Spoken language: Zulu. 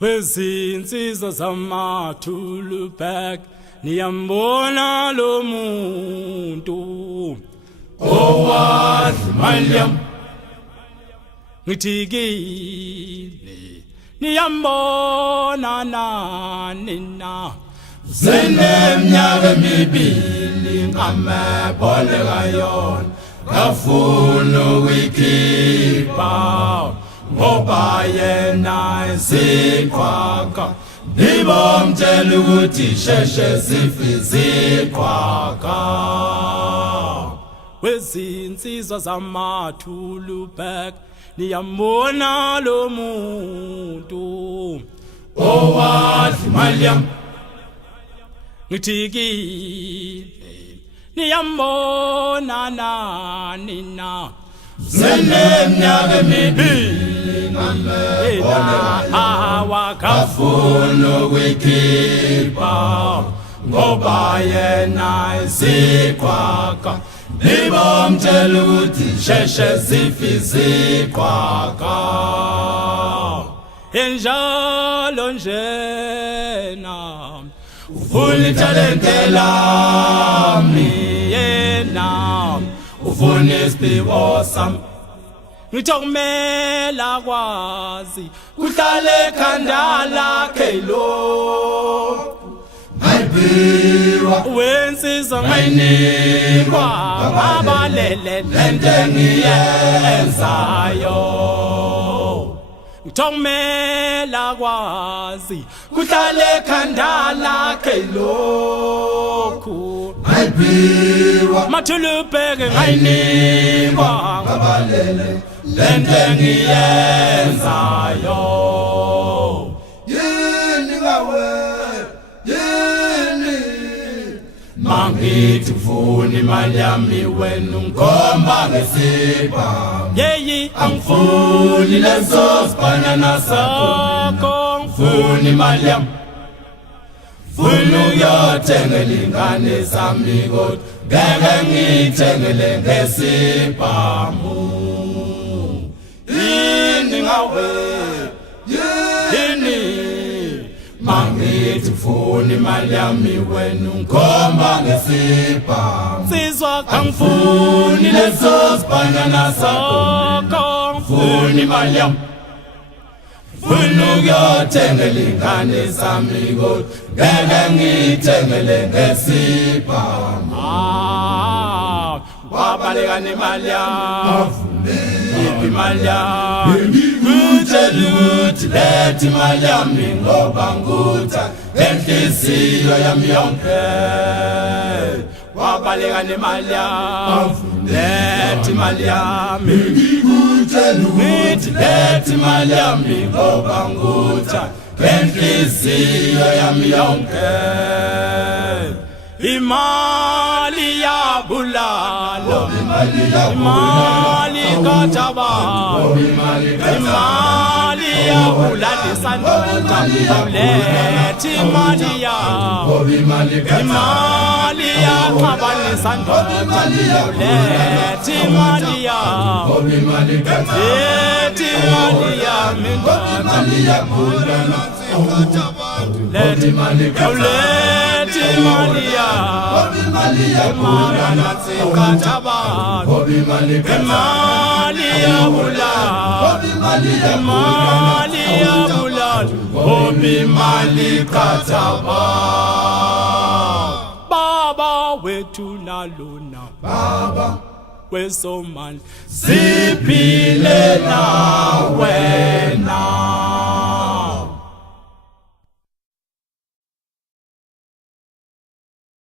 Wezinsizwa zamathulu back niyambona lo muntu owadla imali yami ngithi kini niyambona nani na seneminyaka emibili ngameboleka yona ngafuna ukuyikhipha ngoba yena isiqhwaqa ngibamtshela ukuthi sheshe sifiziqhwaqa wezinsizwa zamathulu back niyambona lo muntu owadla imali yami ngithi kini niyambona nani na seneminyaka emibili ngameboleka wakafuna ukuyikhipha ngoba yena isiqhwaqa ngibamtshela ukuthi sheshe sifiziqhwaqa enjalo njena ufuna italente lami yena ufuna isiphiwo sami ngithokumela kwazi kuhlale ekhanda lakhe lo ngayibhiwa wensizwa ngayinikwa ngabalele lento engiyenzayo ngithokumela kwazi kuhlale ekhanda lakhe lokhu ngayibhiwa mathulu bheke ngayinikwa ngabalele lento engiyenzayo yini ngawe yini mangithi ufuna imali yami wena ungikhomba ngesibhamu yeyi angifuni lezo zibanana sakho ngifuna imali yami funa ukuyothengela ingane zami kodwa ngeke ngiyithengele ngesibhamu yini ngawe yini mangithi ufuna imali yami wena ungikhomba ngesibhamu sizwa angifuni lezo zibanana sakho ngifuna imali yami funa ukuyothengela ingane zami kodwa ngeke ngiyithengele ngesibhamu wabaleka nemali yami yiphi imali yami ngitshela ukuthi lethi imali yami ngoba ngutha ngenhliziyo yami yonke wabaleka nemali yami lethi imali yami ngitshela ukuthi lethi imali yami ngoba ngutha ngenhliziyo yami yonke imali yabulalo imali kaJabantu imali yabulalisa ndoda lethi imali imali yaxabanisa ndoda lethi imali lethi imali yami ndoda lethi imali lethi imali imali yabulala imali yabulala imali kaJabantu baba wethu nalona baba wesomali siphile na wena